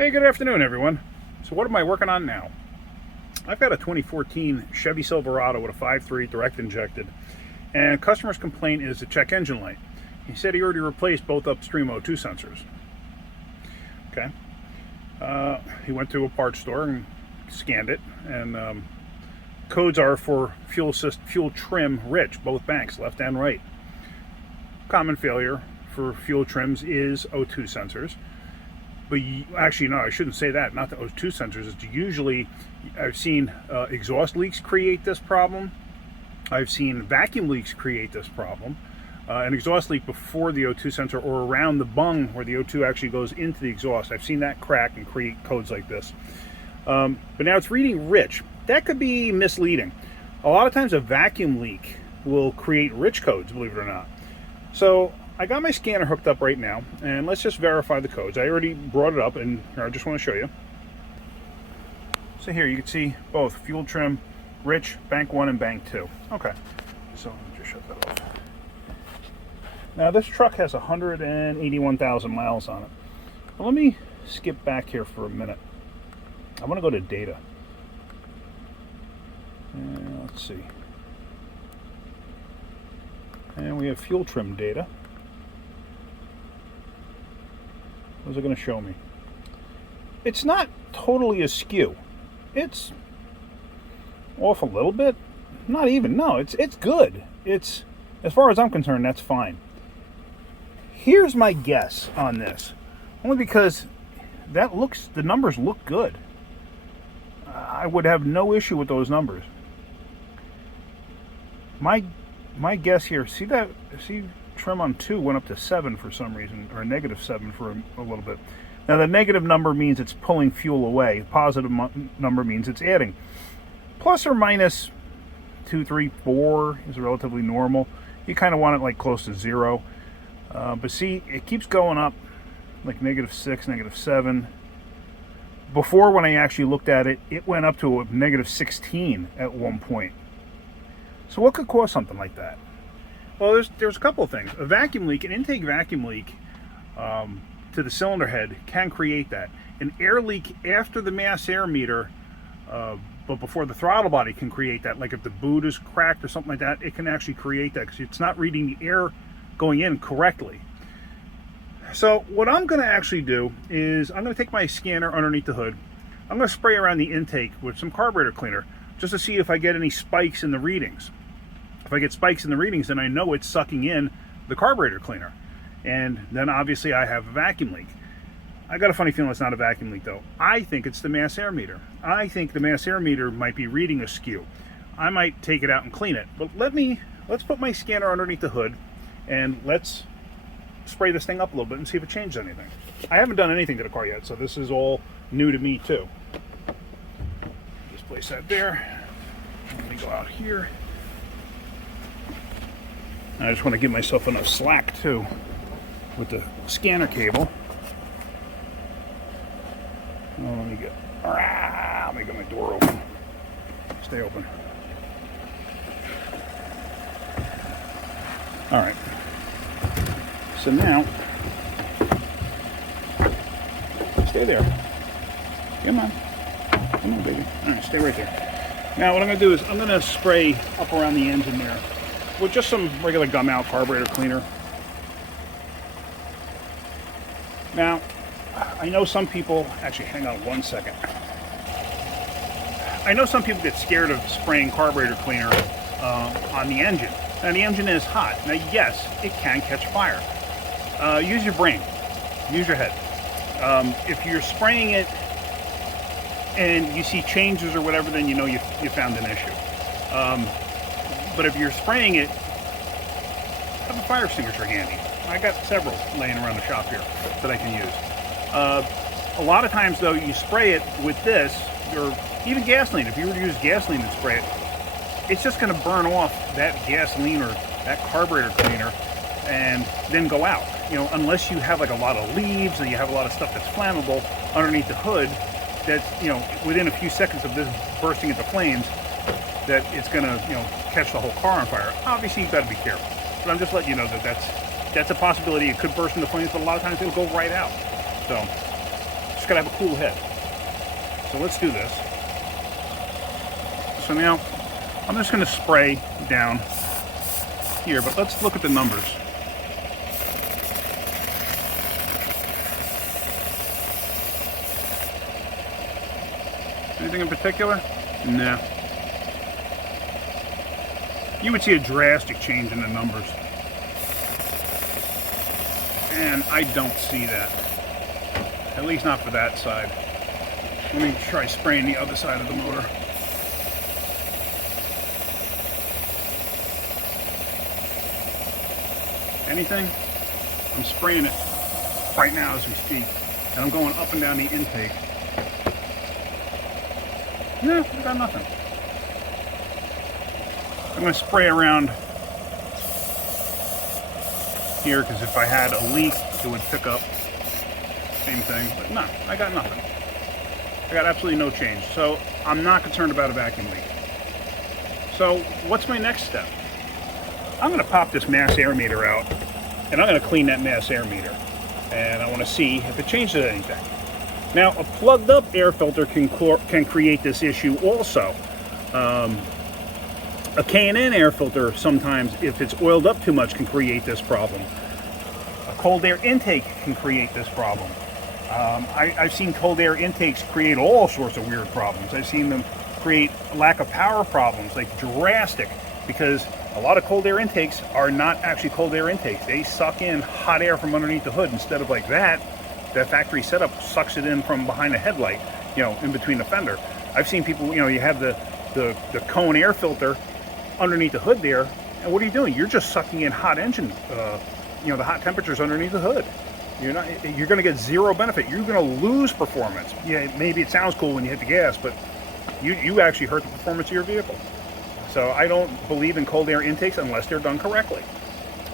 Hey, good afternoon, everyone. So what am I working on now? I've got a 2014 Chevy Silverado with a 5.3 direct injected, and customer's complaint is the check engine light. He said he already replaced both upstream O2 sensors. Okay. He went to a parts store and scanned it, and codes are for fuel trim rich, both banks, left and right. Common failure for fuel trims is O2 sensors. But actually, no, I shouldn't say that. Not the O2 sensors. It's usually, I've seen exhaust leaks create this problem. I've seen vacuum leaks create this problem. An exhaust leak before the O2 sensor or around the bung where the O2 actually goes into the exhaust. I've seen that crack and create codes like this. But now it's reading rich. That could be misleading. A lot of times a vacuum leak will create rich codes, believe it or not. So I got my scanner hooked up right now, and let's just verify the codes. I already brought it up, and here, I just want to show you. So here you can see both fuel trim, rich, bank 1 and bank 2. Okay, so let me just shut that off. Now this truck has 181,000 miles on it. Well, let me skip back here for a minute. I want to go to data. And let's see. And we have fuel trim data. What is it going to show me? It's not totally askew. It's off a little bit. Not even. No, it's good. It's, as far as I'm concerned, that's fine. Here's my guess on this. Only because the numbers look good. I would have no issue with those numbers. My guess here, see trim on 2 went up to 7 for some reason, or -7 for a little bit. Now the negative number means it's pulling fuel away. Positive number means it's adding. Plus or minus 2, 3, 4 is relatively normal. You kind of want it like close to 0. But see, it keeps going up like -6, -7. Before, when I actually looked at it, it went up to a -16 at one point. So what could cause something like that? Well, there's a couple of things. A vacuum leak, an intake vacuum leak to the cylinder head can create that. An air leak after the mass air meter, but before the throttle body, can create that. Like if the boot is cracked or something like that, it can actually create that because it's not reading the air going in correctly. So what I'm going to actually do is I'm going to take my scanner underneath the hood. I'm going to spray around the intake with some carburetor cleaner just to see if I get any spikes in the readings. If I get spikes in the readings, then I know it's sucking in the carburetor cleaner. And then obviously I have a vacuum leak. I got a funny feeling it's not a vacuum leak though. I think it's the mass air meter. I think the mass air meter might be reading askew. I might take it out and clean it. But let's put my scanner underneath the hood and let's spray this thing up a little bit and see if it changes anything. I haven't done anything to the car yet, so this is all new to me too. Just place that there. Let me go out here. I just want to give myself enough slack too with the scanner cable. Oh, let me get my door open. Stay open. All right. So now, stay there. Come on, baby. All right, stay right there. Now, what I'm going to do is I'm going to spray up around the engine there with just some regular gum out carburetor cleaner. Now, I know some people, actually hang on one second. I know some people get scared of spraying carburetor cleaner on the engine. Now the engine is hot. Now yes, it can catch fire. Use your brain, use your head. If you're spraying it and you see changes or whatever, then you know you found an issue. But if you're spraying it, have a fire extinguisher handy. I got several laying around the shop here that I can use. A lot of times though, you spray it with this, or even gasoline. If you were to use gasoline and spray it, it's just going to burn off that gasoline or that carburetor cleaner and then go out. You know, unless you have like a lot of leaves or you have a lot of stuff that's flammable underneath the hood, that's, you know, within a few seconds of this bursting into flames, that it's going to, you know, catch the whole car on fire. Obviously, you've got to be careful. But I'm just letting you know that that's a possibility. It could burst into flames, but a lot of times it'll go right out. So Just gotta have a cool head. So let's do this. So now I'm just gonna spray down here, but let's look at the numbers. Anything in particular? No. You would see a drastic change in the numbers. And I don't see that. At least not for that side. Let me try spraying the other side of the motor. Anything? I'm spraying it right now as we speak. And I'm going up and down the intake. No, I got nothing. I'm going to spray around here because if I had a leak, it would pick up. Same thing, but no, I got nothing. I got absolutely no change. So I'm not concerned about a vacuum leak. So what's my next step? I'm going to pop this mass air meter out and I'm going to clean that mass air meter. And I want to see if it changes anything. Now, a plugged up air filter can create this issue also. A K&N air filter sometimes, if it's oiled up too much, can create this problem. A cold air intake can create this problem. I've seen cold air intakes create all sorts of weird problems. I've seen them create lack of power problems, like drastic, because a lot of cold air intakes are not actually cold air intakes. They suck in hot air from underneath the hood instead of like that. That factory setup sucks it in from behind the headlight, you know, in between the fender. I've seen people, you know, you have the cone air filter underneath the hood there, and what are you doing? You're just sucking in hot engine, you know, the hot temperatures underneath the hood. You're going to get zero benefit. You're going to lose performance. Yeah, maybe it sounds cool when you hit the gas, but you actually hurt the performance of your vehicle. So I don't believe in cold air intakes unless they're done correctly.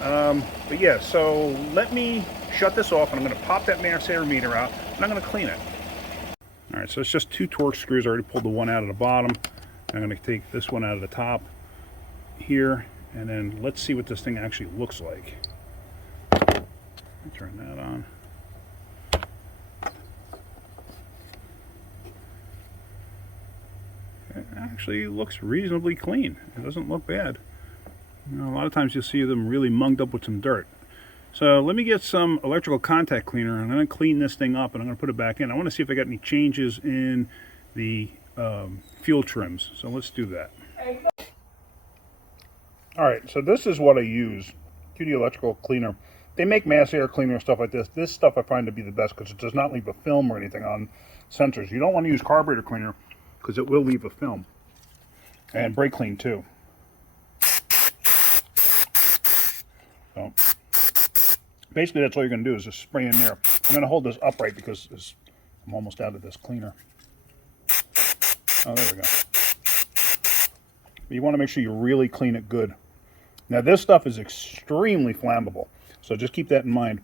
But yeah, so let me shut this off, and I'm going to pop that mass air meter out, and I'm going to clean it. All right, so it's just 2 Torx screws. I already pulled the one out of the bottom. I'm going to take this one out of the top here, and then let's see what this thing actually looks like. Let me turn that on. It actually looks reasonably clean. It doesn't look bad. You know, a lot of times you'll see them really munged up with some dirt. So let me get some electrical contact cleaner, and I'm going to clean this thing up, and I'm going to put it back in. I want to see if I got any changes in the fuel trims. So let's do that. Alright, so this is what I use. QD electrical cleaner. They make mass air cleaner and stuff like this. This stuff I find to be the best because it does not leave a film or anything on sensors. You don't want to use carburetor cleaner because it will leave a film. And brake clean too. So basically that's all you're going to do is just spray in there. I'm going to hold this upright because I'm almost out of this cleaner. Oh, there we go. But you want to make sure you really clean it good. Now this stuff is extremely flammable, so just keep that in mind.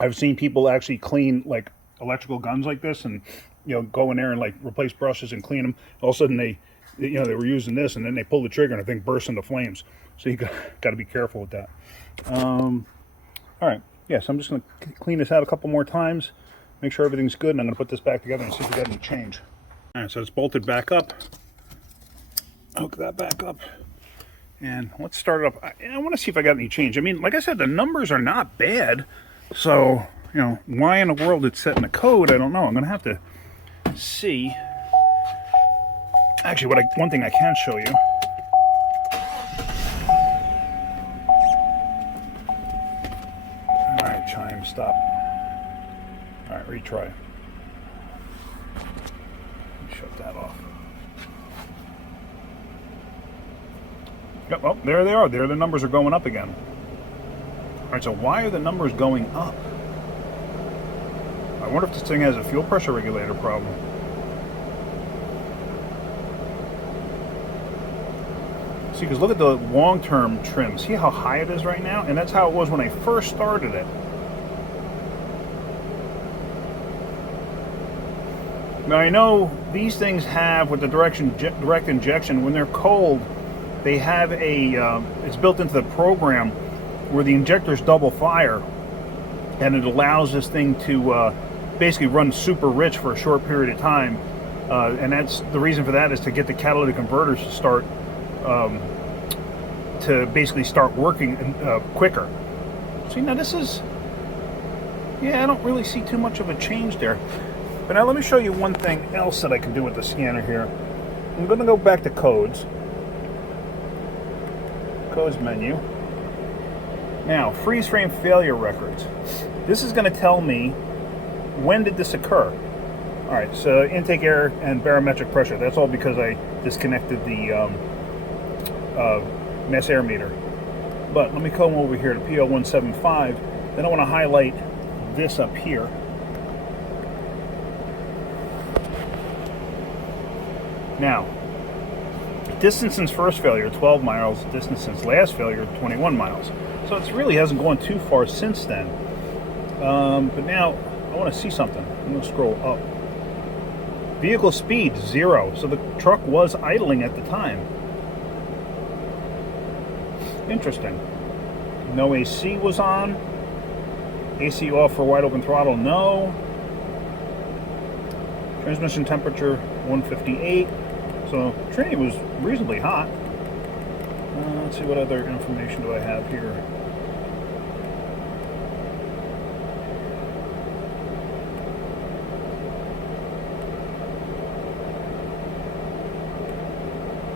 I've seen people actually clean like electrical guns like this, and you know, go in there and like replace brushes and clean them. All of a sudden they were using this, and then they pull the trigger and the thing bursts into flames. So you got to be careful with that. All right, yeah. So I'm just going to clean this out a couple more times, make sure everything's good, and I'm going to put this back together and see if we got any change. All right, so it's bolted back up. Hook that back up. And let's start it up. I want to see if I got any change. I mean, like I said, the numbers are not bad. So, you know, why in the world it's set in the code, I don't know. I'm going to have to see. Actually, one thing I can show you. All right, chime, stop. All right, retry. Shut that off. Yep, well, there they are. There the numbers are going up again. All right, so why are the numbers going up? I wonder if this thing has a fuel pressure regulator problem. See, because look at the long-term trim. See how high it is right now? And that's how it was when I first started it. Now, I know these things have, with the direct injection, when they're cold, they have it's built into the program where the injectors double fire, and it allows this thing to basically run super rich for a short period of time, and that's the reason for that is to get the catalytic converters to start working quicker. See, now this is, yeah, I don't really see too much of a change there. But now let me show you one thing else that I can do with the scanner here. I'm going to go back to codes menu. Now, freeze frame failure records. This is going to tell me when did this occur. All right, so intake air and barometric pressure. That's all because I disconnected the mass air meter. But let me come over here to P0175. Then I want to highlight this up here. Now, distance since first failure, 12 miles. Distance since last failure, 21 miles. So it really hasn't gone too far since then. But now, I want to see something. I'm going to scroll up. Vehicle speed, 0. So the truck was idling at the time. Interesting. No AC was on. AC off for wide open throttle, no. Transmission temperature, 158. So train was reasonably hot. Let's see what other information do I have here.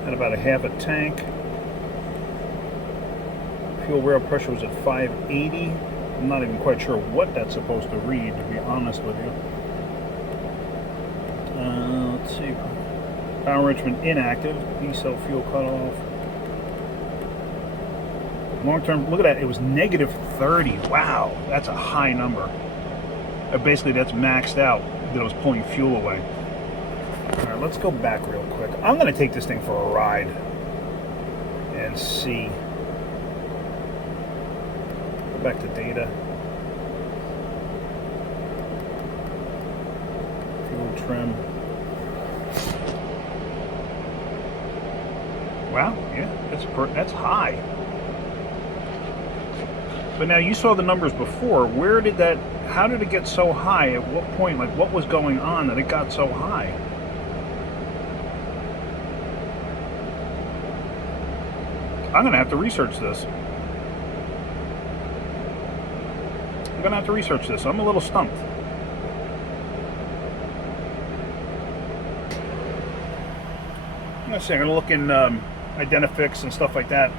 Had about a half a tank. Fuel rail pressure was at 580. I'm not even quite sure what that's supposed to read, to be honest with you. Let's see. Power enrichment inactive. B-cell fuel cutoff. Long term, look at that. It was negative 30. Wow, that's a high number. Basically, that's maxed out that it was pulling fuel away. All right, let's go back real quick. I'm going to take this thing for a ride and see. Go back to data. Fuel trim. Wow, yeah, that's high. But now you saw the numbers before. How did it get so high? At what point? Like, what was going on that it got so high? I'm going to have to research this. I'm a little stumped. I'm going to look in Identifix and stuff like that.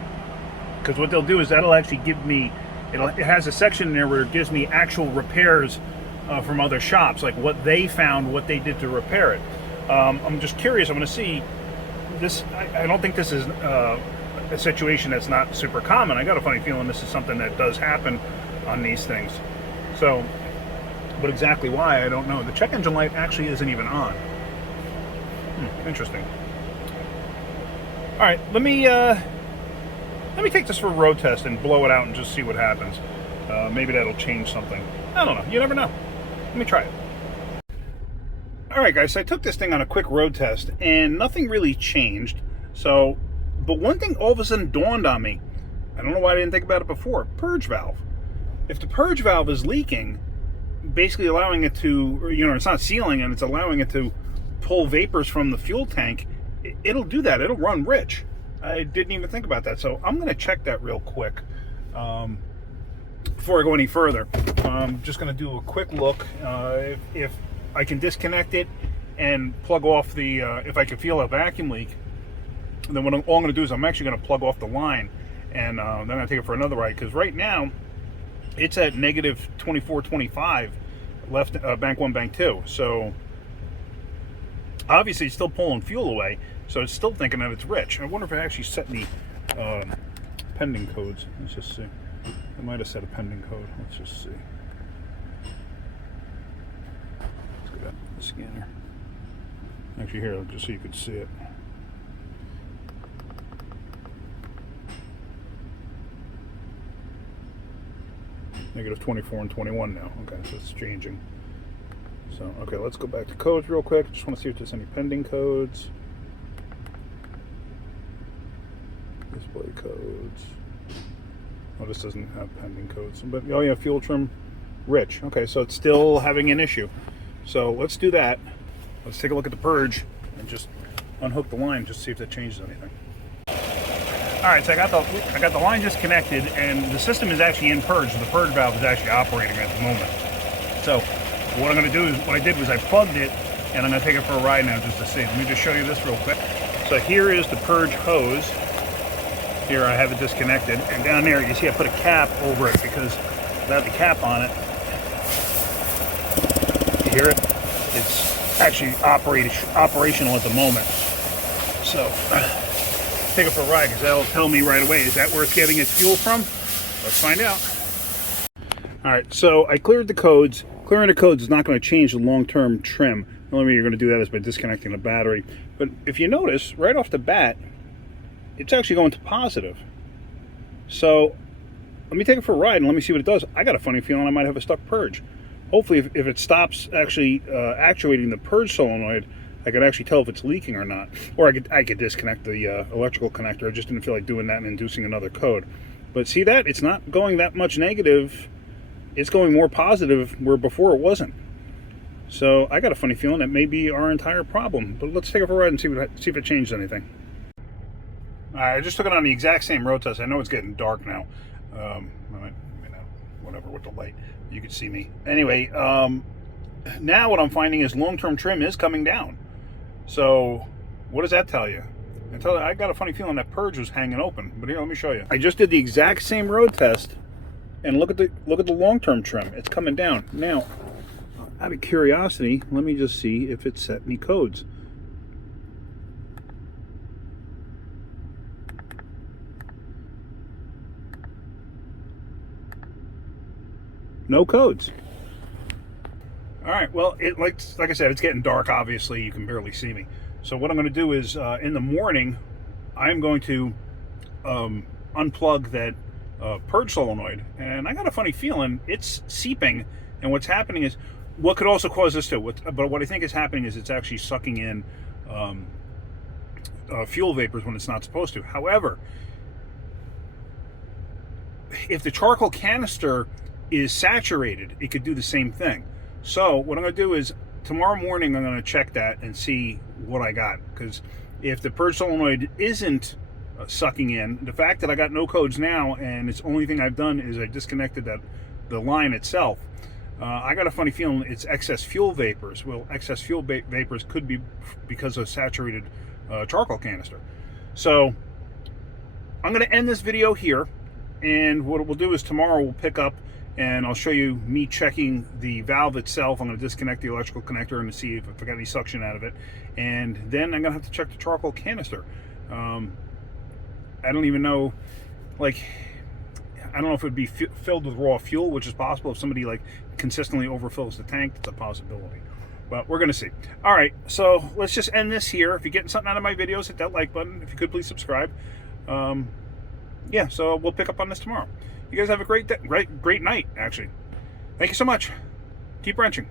Because what they'll do is that'll actually give me, it has a section in there where it gives me actual repairs from other shops, like what they found, what they did to repair it. I'm just curious. I'm going to see this. I don't think this is a situation that's not super common. I got a funny feeling this is something that does happen on these things. So, but exactly why, I don't know. The check engine light actually isn't even on. Interesting. All right, let me take this for a road test and blow it out and just see what happens. Maybe that'll change something. I don't know. You never know. Let me try it. All right, guys. So I took this thing on a quick road test, and nothing really changed. So, but one thing all of a sudden dawned on me. I don't know why I didn't think about it before. Purge valve. If the purge valve is leaking, basically allowing it to, it's not sealing and it's allowing it to pull vapors from the fuel tank, it'll do that. It'll run rich. I didn't even think about that. So I'm going to check that real quick before I go any further. I'm just going to do a quick look. If I can disconnect it and plug off the, if I can feel a vacuum leak, then all I'm going to do is I'm actually going to plug off the line and then I'm going to take it for another ride. Because right now, it's at negative 24.25 left, bank 1, bank 2. So obviously it's still pulling fuel away, so it's still thinking that it's rich. I wonder if it actually set any pending codes. Let's just see. I might have set a pending code. Let's just see. Let's go back to the scanner. Actually, here, just so you could see it. Negative 24 and 21 now. Okay, so it's changing. So, okay, let's go back to codes real quick. Just want to see if there's any pending codes. Display codes. Oh, this doesn't have pending codes. But, oh yeah, fuel trim rich. Okay, so it's still having an issue. So let's do that. Let's take a look at the purge and just unhook the line, just see if that changes anything. All right, so I got the line disconnected, and the system is actually in purge. So the purge valve is actually operating at the moment. So what I'm going to do is, what I did was I plugged it, and I'm going to take it for a ride now just to see. Let me just show you this real quick. So here is the purge hose. Here I have it disconnected, and down there you see I put a cap over it because without the cap on it, you hear it? It's actually operational at the moment. So take it for a ride because that'll tell me right away, is that where it's getting its fuel from? Let's find out. All right, so I cleared the codes. Clearing the codes is not going to change the long-term trim. The only way you're going to do that is by disconnecting the battery. But if you notice, right off the bat, it's actually going to positive. So let me take it for a ride and let me see what it does. I got a funny feeling I might have a stuck purge. Hopefully, if it stops actually actuating the purge solenoid, I could actually tell if it's leaking or not. Or I could disconnect the electrical connector. I just didn't feel like doing that and inducing another code. But see that? It's not going that much negative. It's going more positive where before it wasn't. So I got a funny feeling that may be our entire problem. But let's take it for a ride and see if it changed anything. All right, I just took it on the exact same road test. I know it's getting dark now. Whatever with the light, you can see me. Anyway, now what I'm finding is long-term trim is coming down. So what does that tell you? I got a funny feeling that purge was hanging open. But here, let me show you. I just did the exact same road test, and look at the long-term trim. It's coming down. Now, out of curiosity, let me just see if it set any codes. No codes. All right, well, like I said, it's getting dark. Obviously, you can barely see me. So what I'm going to do is, in the morning, I'm going to unplug that purge solenoid, and I got a funny feeling it's seeping. And what's happening is, what could also cause this too? But what I think is happening is it's actually sucking in fuel vapors when it's not supposed to. However, if the charcoal canister is saturated, it could do the same thing. So what I'm going to do is tomorrow morning I'm going to check that and see what I got, because if the purge solenoid isn't sucking in, the fact that I got no codes now and it's only thing I've done is I disconnected the line itself, I got a funny feeling it's excess fuel vapors. Well, excess fuel vapors could be because of saturated charcoal canister. So I'm going to end this video here, and what we'll do is tomorrow we'll pick up and I'll show you me checking the valve itself. I'm going to disconnect the electrical connector and see if I got any suction out of it. And then I'm going to have to check the charcoal canister. I don't even know, I don't know if it would be filled with raw fuel, which is possible. If somebody consistently overfills the tank, that's a possibility. But we're going to see. All right, so let's just end this here. If you're getting something out of my videos, hit that like button. If you could, please subscribe. Yeah, so we'll pick up on this tomorrow. You guys have a great day, great night, actually. Thank you so much. Keep wrenching.